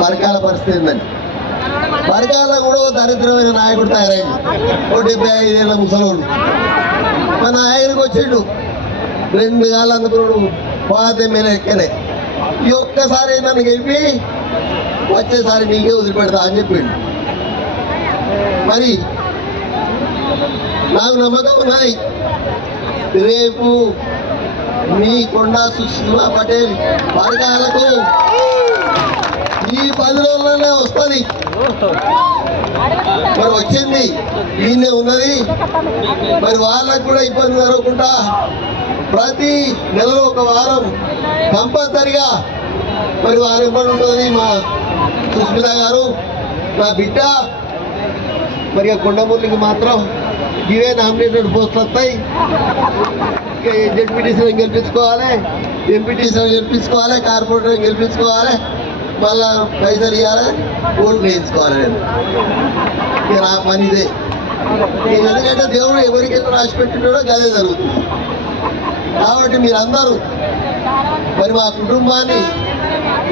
పరకాల పరిస్థితి ఉందని. పరకాల కూడా దరిద్రమైన నాయకుడు తయారైంది. 75 ఏళ్ళ ముసలోడు మన నాయకుడికి వచ్చిండు 2 గాళ్ళు అందుకున్నాడు. పాత ఎమ్మెల్యే ఎక్కనే ఈ ఒక్కసారి నన్ను గెలిపి వచ్చేసారి నీకే వదిలిపెడతా అని చెప్పిండు. మరి నాకు నమ్మకం ఉన్నది రేపు మీ కొండా సుష్మా పటేల్ పరకాలకు ఈ 10 రోజుల్లోనే వస్తుంది. మరి వచ్చింది ఈయనే ఉన్నది. మరి వాళ్ళకు కూడా ఇబ్బంది జరగకుండా ప్రతి నెలలో 1 వారం కంపల్సరిగా మరి వారు ఇబ్బంది ఉంటుంది. మా సుస్మిత గారు నా బిడ్డ మరి కొండమూర్లికి మాత్రం ఇవే నామినేటెడ్ పోస్టులు వస్తాయి. జెడ్పీటీసీలను గెలిపించుకోవాలి, ఎంపీటీసీలను గెలిపించుకోవాలి, కార్పొరేటర్ని గెలిపించుకోవాలి, మళ్ళా పైసలు ఇవ్వాలి, ఓట్లు వేయించుకోవాలి. నేను నా పని ఇదే. నేను ఎందుకంటే దేవుడు ఎవరికైతే రాసి పెట్టినాడో అదే జరుగుతుంది. కాబట్టి మీరందరూ మరి మా కుటుంబాన్ని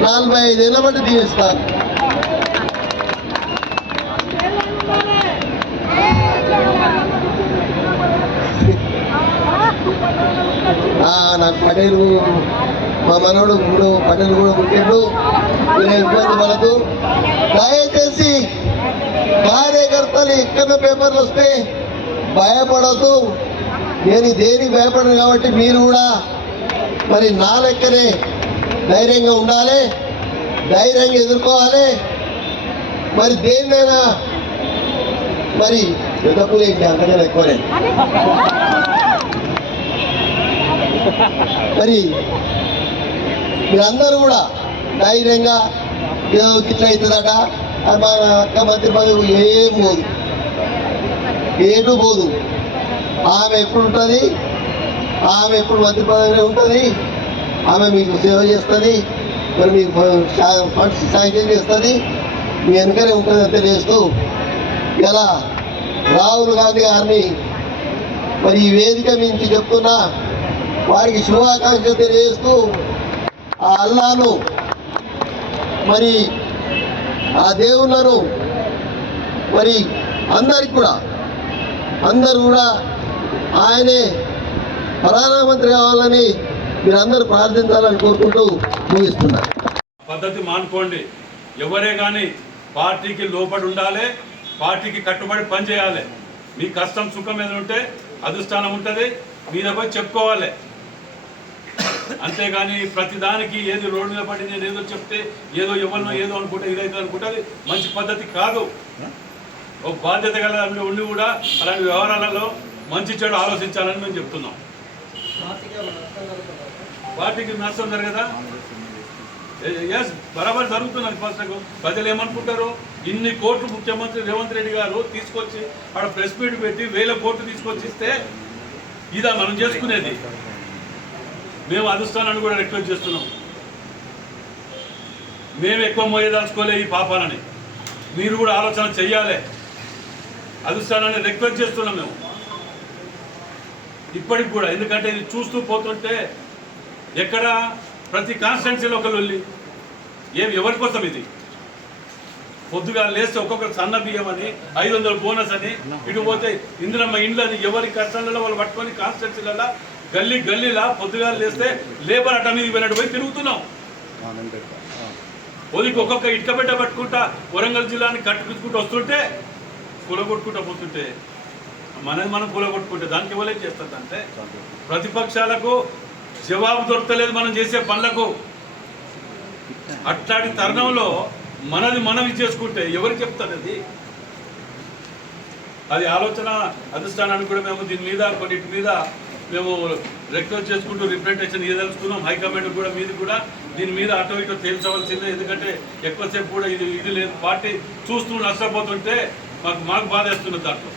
45 ఏళ్ళ బట్టి దీవిస్తారు. నాకు పటేలు మా మనోడు పటేలు కూడా పుట్టిండు. మీరు ఇబ్బంది పడదు. దయచేసి కార్యకర్తలు ఎక్కడ పేపర్లు వస్తే భయపడద్దు. నేను దేనికి భయపడను కాబట్టి మీరు కూడా మరి నా లెక్కనే ధైర్యంగా ఉండాలి, ధైర్యంగా ఎదుర్కోవాలి. మరి దేన్నైనా మరి తప్పులు ఏంటి అంతకన్నా ఎక్కువనే. మరి మీరందరూ కూడా ధైర్యంగా ఏదో ఇట్లా అవుతుందట అది మా అక్క మంత్రి పదవి ఏటు పోదు. ఆమె ఎప్పుడు ఉంటుంది, ఆమె ఎప్పుడు మంత్రి పదవిలో ఉంటుంది. ఆమె మీకు సేవ చేస్తుంది, మరి మీకు ఫండ్స్ శాంక్షన్ చేస్తుంది, మీ వెనుకనే ఉంటుందని తెలియజేస్తూ ఇలా రాహుల్ గాంధీ గారిని మరి ఈ వేదిక నుంచి చెప్తున్నా వారికి శుభాకాంక్షలు తెలియజేస్తూ ఆ అల్లాను మరి ఆ దేవుళ్ళను మరి అందరూ కూడా ఆయనే ప్రధానమంత్రి కావాలని మీరందరూ ప్రార్థించాలని కోరుకుంటూ ముగిస్తున్నారు. పద్ధతి మానుకోండి. ఎవరే కానీ పార్టీకి లోపడి ఉండాలి, పార్టీకి కట్టుబడి పనిచేయాలి. మీ కష్టం సుఖం మీద ఉంటే అధిష్టానం ఉంటుంది, మీద పోయి చెప్పుకోవాలి. అంతేగాని ప్రతిదానికి ఏది రోడ్డు మీద పడి నేను ఏదో చెప్తే ఏదో ఎవరినో ఏదో అనుకుంటే ఇదైతే అనుకుంటే అది మంచి పద్ధతి కాదు. ఒక బాధ్యత గల ఉండి కూడా అలాంటి వ్యవహారాలలో మంచి చెడు ఆలోచించాలని మేము చెప్తున్నాం. పార్టీకి నష్టం జరగదా? ఎస్, బరాబర్ జరుగుతున్నది. ఫస్ట్ ప్రజలు ఏమనుకుంటారు, ఇన్ని కోట్లు ముఖ్యమంత్రి రేవంత్ రెడ్డి గారు తీసుకొచ్చి ఆడ ప్రెస్ మీట్ పెట్టి 1000 కోట్లు తీసుకొచ్చి ఇస్తే ఇదా మనం చేసుకునేది? మేము అధిష్టానాన్ని కూడా రిక్వెస్ట్ చేస్తున్నాం. మేము ఎక్కువ మోయదాల్చుకోలే ఈ పాపాలని. మీరు కూడా ఆలోచన చెయ్యాలి. అధిష్టానాన్ని రిక్వెస్ట్ చేస్తున్నాం మేము ఇప్పటికి కూడా. ఎందుకంటే ఇది చూస్తూ పోతుంటే ఎక్కడ ప్రతి కాన్స్టిట్యున్సీలో ఒకళ్ళు వెళ్ళి ఎవరి కోసం ఇది? పొద్దుగా లేస్తే ఒక్కొక్కరు సన్న బియ్యం అని 500 బోనస్ అని ఇటు పోతే ఇందిరమ్మ ఇండ్లు అని ఎవరి కష్టాలలో వాళ్ళు పట్టుకొని కాన్స్టిట్యున్సీలలో గల్లీలా పొద్దుగా లేస్తే లేబర్ అట్ట మీద వెళ్ళట్టు పోయి తిరుగుతున్నాం. పొదికి ఒక్కొక్క ఇటుక బిడ్డ పట్టుకుంటా వరంగల్ జిల్లాని కట్టుకుంటూ వస్తుంటే కూలగొట్టుకుంటూ పోతుంటే మనది మనం కూలగొట్టుకుంటే దానికి ఎవరేం చేస్తుందంటే ప్రతిపక్షాలకు జవాబు దొరకలేదు మనం చేసే పనులకు. అట్లాంటి తరుణంలో మనది మనం చేసుకుంటే ఎవరికి చెప్తారు? అది ఆలోచన అధిష్టానానికి కూడా మేము దీని మీద కొన్నిటి మీద మేము రిక్వెస్ట్ చేసుకుంటూ రిప్రజెంటేషన్ ఇవ్వదలుచుకున్నాం. హైకమాండ్ కూడా మీది కూడా దీని మీద అటో ఇటో తేల్చవలసిందే. ఎందుకంటే ఎక్కువసేపు కూడా ఇది లేదు. పార్టీ చూస్తూ నష్టపోతుంటే మాకు బాధ వేస్తున్నది దాంట్లో.